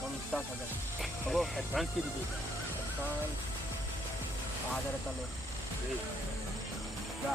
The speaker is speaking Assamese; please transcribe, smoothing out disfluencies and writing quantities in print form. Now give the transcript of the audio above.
50,000 হ'ব এডভান্স কি দিবি? এডভান্স 5,000 এটা লৈ দেই যা